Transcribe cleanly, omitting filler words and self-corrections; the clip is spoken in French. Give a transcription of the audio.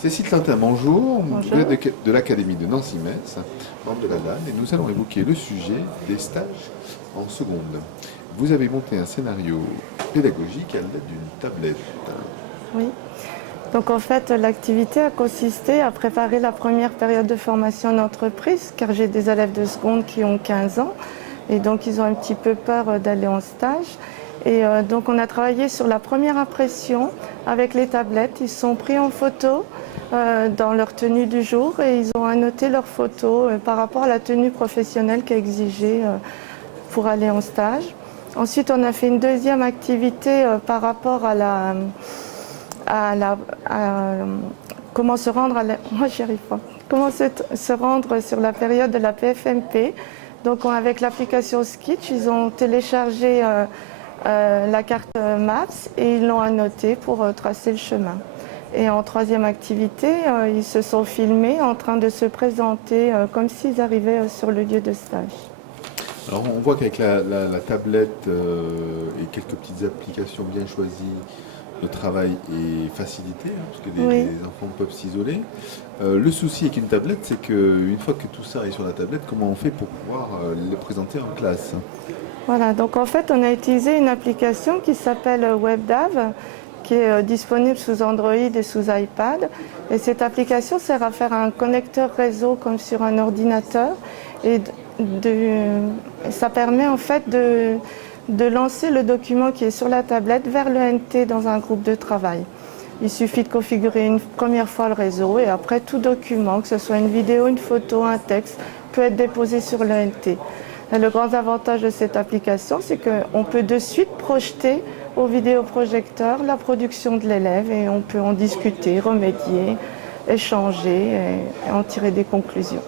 Cécile Tintin, bonjour. Bonjour. Vous êtes de l'Académie de Nancy-Metz, membre de la LAN, et nous allons évoquer le sujet des stages en seconde. Vous avez monté un scénario pédagogique à l'aide d'une tablette. Oui. Donc en fait, l'activité a consisté à préparer la première période de formation en entreprise, car j'ai des élèves de seconde qui ont 15 ans, et donc ils ont un petit peu peur d'aller en stage. Et donc on a travaillé sur la première impression avec les tablettes. Ils sont pris en photo dans leur tenue du jour et ils ont annoté leurs photos par rapport à la tenue professionnelle qui est exigée pour aller en stage. Ensuite, on a fait une deuxième activité par rapport à comment se rendre moi j'y arrive pas. Comment se rendre sur la période de la PFMP. Donc avec l'application Sketch, ils ont téléchargé la carte Maps et ils l'ont annotée pour tracer le chemin. Et en troisième activité, ils se sont filmés en train de se présenter comme s'ils arrivaient sur le lieu de stage. Alors on voit qu'avec la tablette et quelques petites applications bien choisies, le travail est facilité, hein, parce que Oui. les enfants peuvent s'isoler. Le souci avec une tablette, c'est qu'une fois que tout ça est sur la tablette, comment on fait pour pouvoir le présenter en classe? Voilà, donc en fait, on a utilisé une application qui s'appelle WebDAV, qui est disponible sous Android et sous iPad. Et cette application sert à faire un connecteur réseau comme sur un ordinateur. Et ça permet en fait de lancer le document qui est sur la tablette vers l'ENT dans un groupe de travail. Il suffit de configurer une première fois le réseau et après tout document, que ce soit une vidéo, une photo, un texte, peut être déposé sur l'ENT. Le grand avantage de cette application, c'est qu'on peut de suite projeter au vidéoprojecteur la production de l'élève et on peut en discuter, remédier, échanger et en tirer des conclusions.